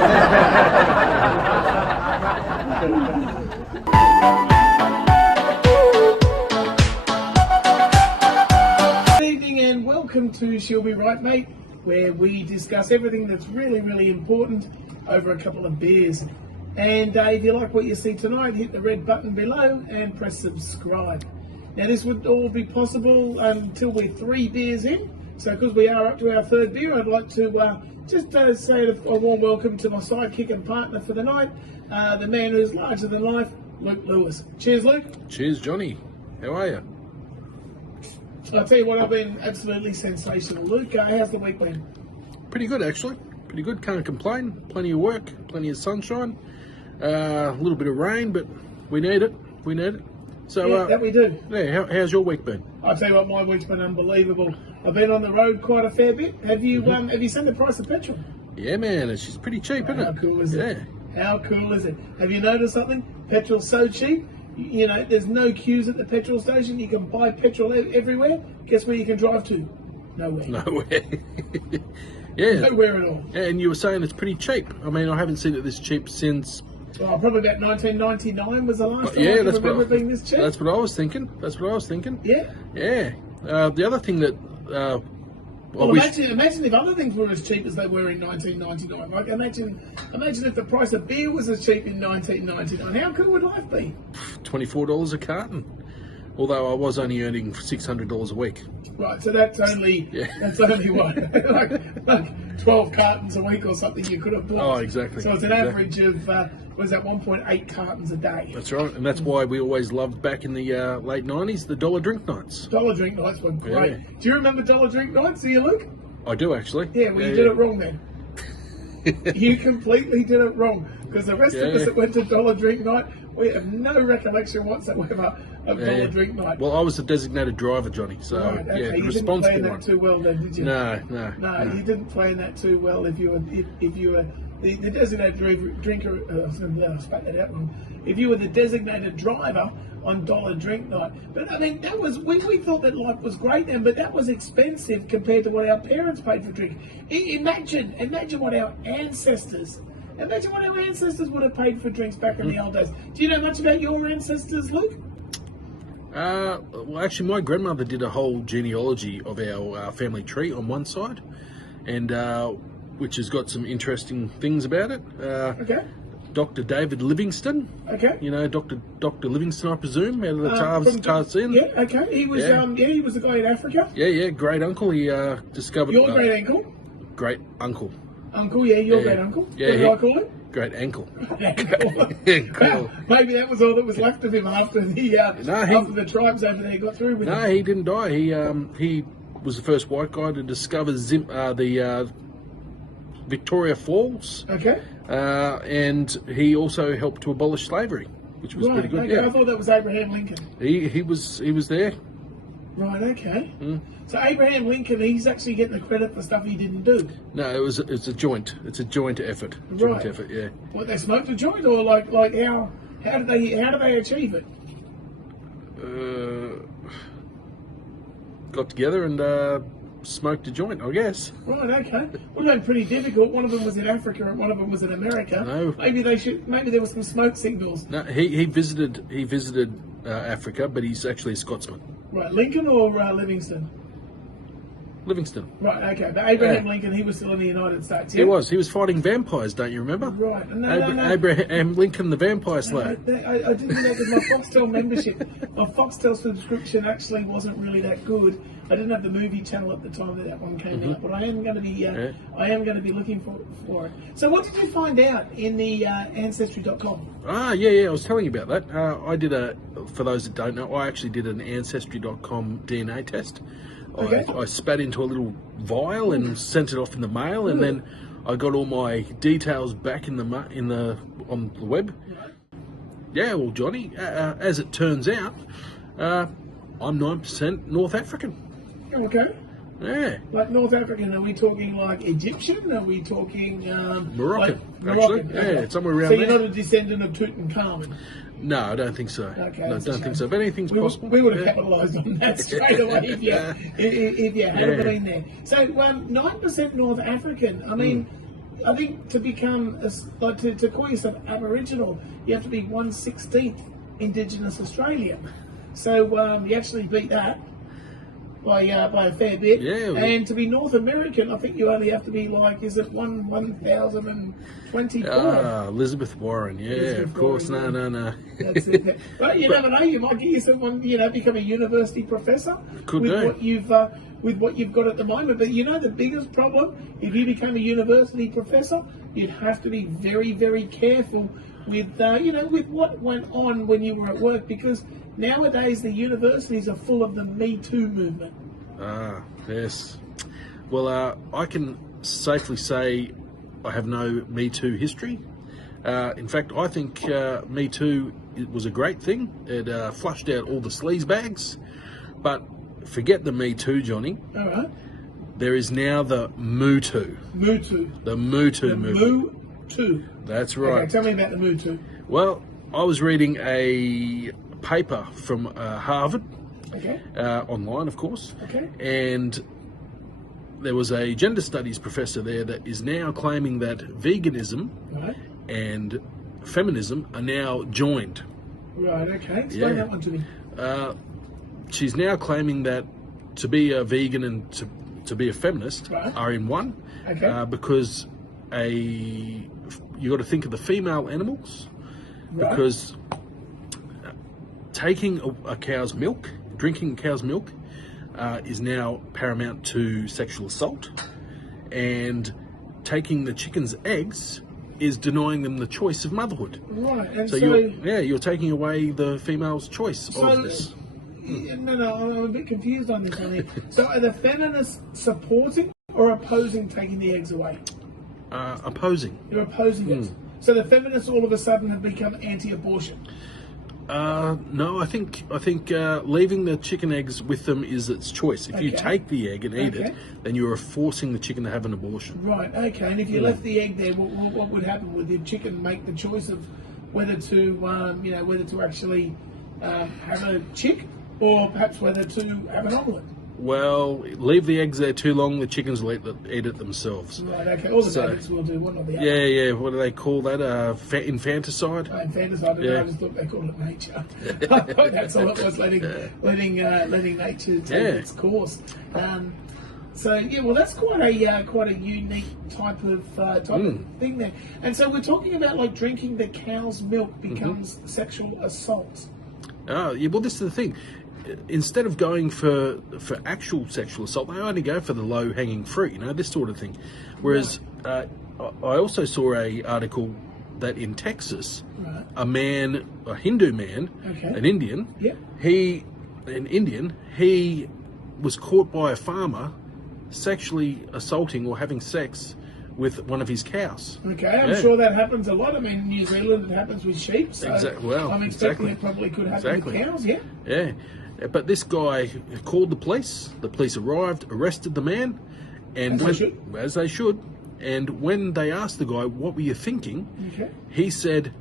Good evening and welcome to She'll Be Right Mate, where we discuss everything that's really, really important over a couple of beers. And if you like what you see tonight, hit the red button below and press subscribe. Now this would all be possible until we're 3 beers in. So because we are up to our 3rd beer, I'd like to just say a warm welcome to my sidekick and partner for the night, the man who's larger than life, Luke Lewis. Cheers, Luke. Cheers, Johnny. How are you? I'll tell you what, I've been absolutely sensational. Luke, how's the week been? Pretty good, actually. Pretty good. Can't complain. Plenty of work, plenty of sunshine. A little bit of rain, but we need it. We need it. So, Yeah, that we do. Yeah, how's your week been? I'll tell you what, my week's been unbelievable. I've been on the road quite a fair bit. Have you seen the price of petrol? Yeah, man. It's just pretty cheap, isn't How it? cool is Yeah. it? How cool is it? Have you noticed something? Petrol's so cheap. You know, there's no queues at the petrol station. You can buy petrol everywhere. Guess where you can drive to? Nowhere. Nowhere. Yeah. Nowhere at all. And you were saying it's pretty cheap. I mean, I haven't seen it this cheap since... Well, probably about 1999 was the last time I Yeah, can that's remember what, it being this cheap. that's what I was thinking. That's what I was thinking. Yeah. Yeah. The other thing that... Well, imagine if other things were as cheap as they were in 1999. Like, imagine if the price of beer was as cheap in 1999. How cool would life be? $24 a carton. Although I was only earning $600 a week. Right, so that's only what, like 12 cartons a week or something you could have bought. Oh, exactly. So it's an average of 1.8 cartons a day. That's right, and that's why we always loved back in the late 90s the dollar drink nights. Dollar drink nights were great. Yeah. Do you remember dollar drink nights? Do you, Luke? I do actually. Yeah, well, you did it wrong then. You completely did it wrong, because the rest of us that went to dollar drink night, we have no recollection whatsoever of dollar drink night. Well, I was the designated driver, Johnny, so Right, okay. yeah, the You didn't play in responsible that one. too well then, did you? No. You didn't play in that too well. If you were the designated drinker, spat that out wrong. If you were the designated driver on dollar drink night, but I mean that was we thought that life was great then, but that was expensive compared to what our parents paid for drink. Imagine what our ancestors. Imagine what our ancestors would have paid for drinks back in the old days. Do you know much about your ancestors, Luke? Well, actually, my grandmother did a whole genealogy of our family tree on one side, and which has got some interesting things about it. Okay. Dr. David Livingston. Okay. You know, Dr. Livingston, I presume, out of the Tarzan. Yeah, okay. He was he was the guy in Africa. Yeah, great uncle. He discovered... Your great uncle? Great uncle. Uncle, yeah, your great uncle. Yeah, What do I call it? Great ankle. Well, maybe that was all that was left of him after the tribes over there got through with him. No, he didn't die. He was the first white guy to discover the Victoria Falls. Okay. And he also helped to abolish slavery, which was pretty good. Okay. Yeah. I thought that was Abraham Lincoln. He was there. Right, okay. So Abraham Lincoln, he's actually getting the credit for stuff he didn't do. No, it's a joint effort. Joint effort, yeah. What, they smoked a joint, or like how did they achieve it? Got together and smoked a joint, I guess. Right, okay. Well, they're pretty difficult. One of them was in Africa and one of them was in America. No. Maybe there were some smoke signals. No, he visited Africa, but he's actually a Scotsman. Right, Lincoln or Livingston? Livingston. Right, okay. But Abraham Lincoln, he was still in the United States, yeah? He was fighting vampires, don't you remember? Right. No. Abraham Lincoln, the vampire slayer. I didn't know that my Foxtel membership, my Foxtel subscription actually wasn't really that good. I didn't have the movie channel at the time that one came out, but I am going to be looking for it. So what did you find out in the Ancestry.com? Yeah, I was telling you about that. I did for those that don't know, I actually did an Ancestry.com DNA test. Okay. I spat into a little vial and sent it off in the mail, and then I got all my details back on the web. Yeah, well, Johnny, as it turns out, I'm 9% North African. Okay. Yeah. Like North African, are we talking like Egyptian? Are we talking Moroccan, Moroccan, actually. okay. Yeah, somewhere around so there. you're not a descendant of Tutankhamun? No, I don't think so. Okay, no, I that's a don't shame. think so. But anything's possible. We would have capitalised on that straight away if you had been there. So 9% North African. I mean, I think to become like to call yourself Aboriginal, you have to be 1/16th Indigenous Australian. So you actually beat that by a fair bit. Yeah, well, and to be North American, I think you only have to be like, is it 1,024? Elizabeth Warren. Yeah, Elizabeth of course. Warren, No. That's it. But you never know. You might get yourself one. Become a university professor Could with do. what you've got at the moment. But the biggest problem, if you become a university professor, you'd have to be very, very careful with with what went on when you were at work, because nowadays the universities are full of the Me Too movement. Yes. Well, I can safely say I have no Me Too history. In fact, I think Me Too was a great thing. It flushed out all the sleaze bags. But forget the Me Too, Johnny. All right. There is now the Moo Too. Moo Too. The Moo Too movement. Moo Too. That's right. Okay, tell me about the Moo Too. Well, I was reading a paper from Harvard, Okay. online, of course. Okay. And there was a gender studies professor there that is now claiming that veganism Right. and feminism are now joined. Right. Okay. Explain Yeah. that one to me. She's now claiming that to be a vegan and to be a feminist Right. are in one, Okay. because you got to think of the female animals, Right. because taking a cow's milk, drinking a cow's milk, is now paramount to sexual assault, and taking the chicken's eggs is denying them the choice of motherhood. Right. And So you're taking away the female's choice of this. No, I'm a bit confused on this. So are the feminists supporting or opposing taking the eggs away? Opposing. They're opposing it. So the feminists all of a sudden have become anti-abortion. No, I think leaving the chicken eggs with them is its choice. If you Okay. take the egg and eat it, Okay. then you are forcing the chicken to have an abortion. Right. Okay. And if you left the egg there, what would happen? Would the chicken make the choice of whether to whether to actually have a chick, or perhaps whether to have an omelette? Well, leave the eggs there too long, the chickens will eat it themselves. Right. Okay. All the So- babies will do one or the other. Yeah. What do they call that? Infanticide. Infanticide, Yeah. I just thought they called it nature. I thought that's all it was, letting nature take Yeah. its course. Well, that's quite a unique type of thing there. And so we're talking about like drinking the cow's milk becomes sexual assault. Yeah. Well, this is the thing. Instead of going for actual sexual assault, they only go for the low hanging fruit. This sort of thing. Whereas I also saw a article that in Texas, Right. a Hindu man, Okay. an Indian, Yep. he was caught by a farmer sexually assaulting or having sex with one of his cows. Okay, I'm Yeah. sure that happens a lot. I mean, in New Zealand it happens with sheep, so Well, I'm expecting exactly. it probably could happen Exactly. with cows, yeah? Yeah. But this guy called the police. The police arrived, arrested the man, and as they should. And when they asked the guy, "What were you thinking?" Okay. he said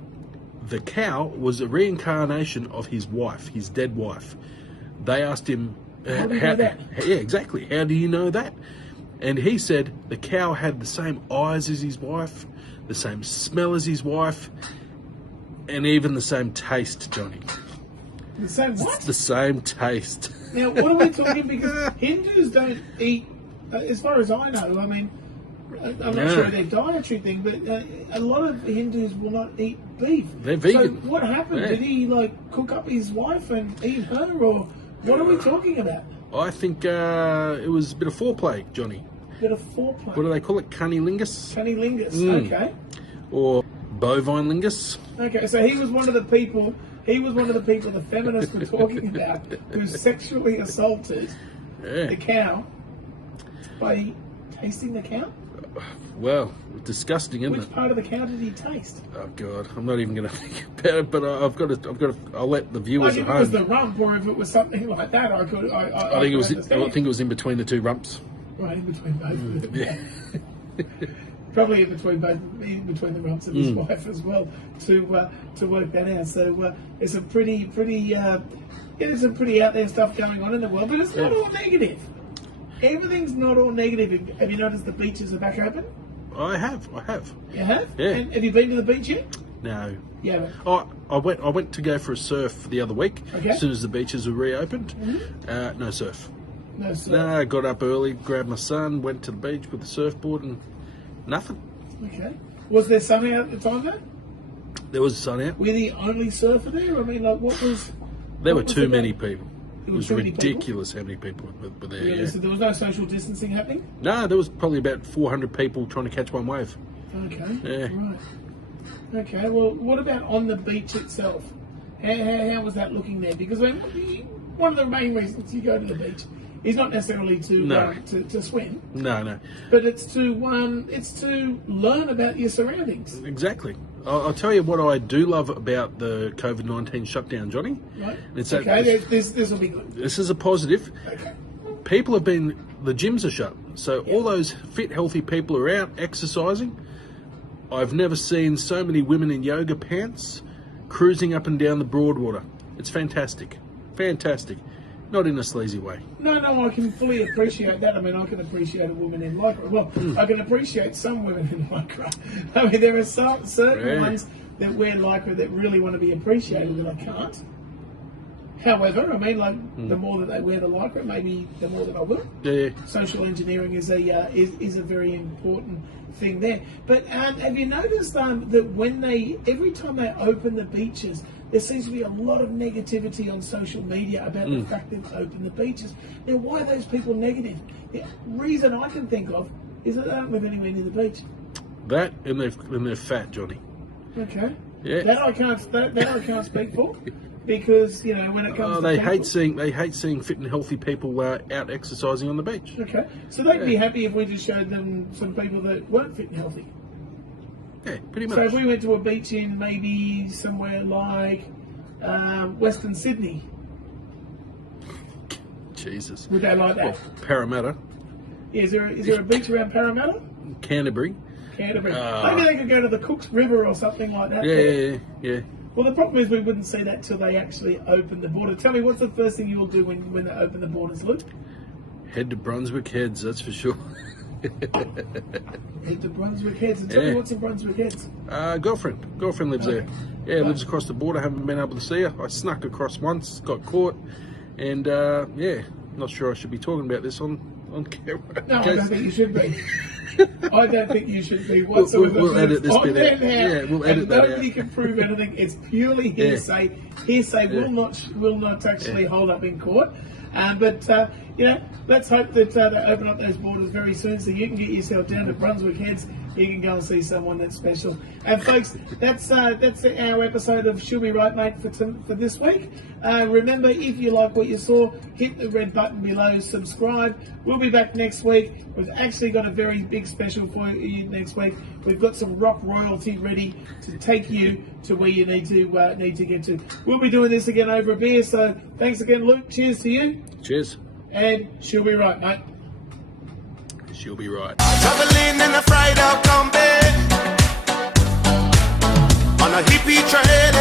the cow was a reincarnation of his wife, his dead wife. They asked him, How do you know that? Yeah, exactly. How do you know that? And he said the cow had the same eyes as his wife, the same smell as his wife, and even the same taste, Johnny. The same what? The same taste. Now, what are we talking? Because Hindus don't eat, as far as I know. I mean, I'm not sure of their dietary thing, but a lot of Hindus will not eat beef. They're vegan. So what happened? Yeah. Did he cook up his wife and eat her, or what are we talking about? I think it was a bit of foreplay, Johnny. Bit of foreplay. What do they call it? Cunnilingus? Cunnilingus. Okay. Or bovine lingus? Okay. So he was one of the people. He was one of the people the feminists were talking about who sexually assaulted the Yeah. cow by tasting the cow. Well, disgusting, isn't Which it? part of the cow did he taste? Oh God, I'm not even going to think about it. But I've got to. I'll let the viewers Like if at it was home. the rump, or if it was something like that, I could. I think it was. Understand. I think it was in between the two rumps. Right in between both of them. Yeah. Probably in between the rumps of his wife as well to work that out. So it's a pretty there's some pretty out there stuff going on in the world, but it's not all negative. Everything's not all negative. Have you noticed the beaches are back open? I have. You have? Yeah. And have you been to the beach yet? No. Yeah. I went to go for a surf the other week. Okay. As soon as the beaches were reopened. No surf. No, sir. No, I got up early, grabbed my son, went to the beach with the surfboard, and nothing. Okay. Was there sun out at the time though? There was sun out. Were you the only surfer there? I mean, like, what was... There were what was too it many like? people. It were was too many people? ridiculous how many people were there. Really? Yeah. So there was no social distancing happening? No, there was probably about 400 people trying to catch one wave. Okay. Yeah. Right. Okay. Well, what about on the beach itself? How was that looking there? Because I mean, one of the main reasons you go to the beach is not necessarily to No. to swim, No. but it's to learn about your surroundings. Exactly. I'll tell you what I do love about the COVID-19 shutdown, Johnny. Right. It's that Okay. This will be good. this is a positive. Okay. People have been, the gyms are shut. So all those fit, healthy people are out exercising. I've never seen so many women in yoga pants cruising up and down the Broadwater. It's fantastic. Fantastic. Not in a sleazy way. No, I can fully appreciate that. I mean, I can appreciate a woman in lycra. Well, I can appreciate some women in lycra. I mean, there are certain Yeah. ones that wear lycra that really want to be appreciated that I can't. However, I mean, like, the more that they wear the lycra, maybe the more that I will. Yeah. Social engineering is a very important thing there. But have you noticed that every time they open the beaches, there seems to be a lot of negativity on social media about the fact they've opened the beaches. Now, why are those people negative? The reason I can think of is that they don't live anywhere near the beach. That and they're fat, Johnny. Okay. Yeah. That I can't speak for, because when it comes to They people- hate seeing fit and healthy people out exercising on the beach. Okay, so they'd be Yeah. happy if we just showed them some people that weren't fit and healthy. Yeah, pretty much. So if we went to a beach in maybe somewhere like Western Sydney, Jesus. would they like that? Well, Parramatta, Is there a beach around Parramatta? Canterbury. Canterbury. Ah. Maybe they could go to the Cooks River or something like that. there. Yeah. Well, the problem is we wouldn't see that till they actually open the border. Tell me, what's the first thing you will do when they open the borders, Luke? Head to Brunswick Heads, that's for sure. Head to Brunswick Heads. And tell me Yeah. what's in Brunswick Heads. Girlfriend lives there. Yeah, lives across the border. Haven't been able to see her. I snuck across once, got caught, and not sure I should be talking about this on camera. No, I Okay. don't think you should be. I don't think you should be whatsoever. We'll edit this On bit there out. now, Yeah, we'll edit and that nobody out. can prove anything. It's purely hearsay. Hearsay will not actually hold up in court. But let's hope that they open up those borders very soon, so you can get yourself down to Brunswick Heads. You can go and see someone that's special. And folks, that's our episode of She'll Be Right, Mate for this week. Remember, if you like what you saw, hit the red button below, subscribe. We'll be back next week. We've actually got a very big special for you next week. We've got some rock royalty ready to take you to where you need to get to. We'll be doing this again over a beer. So thanks again, Luke. Cheers to you. Cheers. And she'll be right, mate. She'll be right. Traveling in a fried out combi on a hippie trail.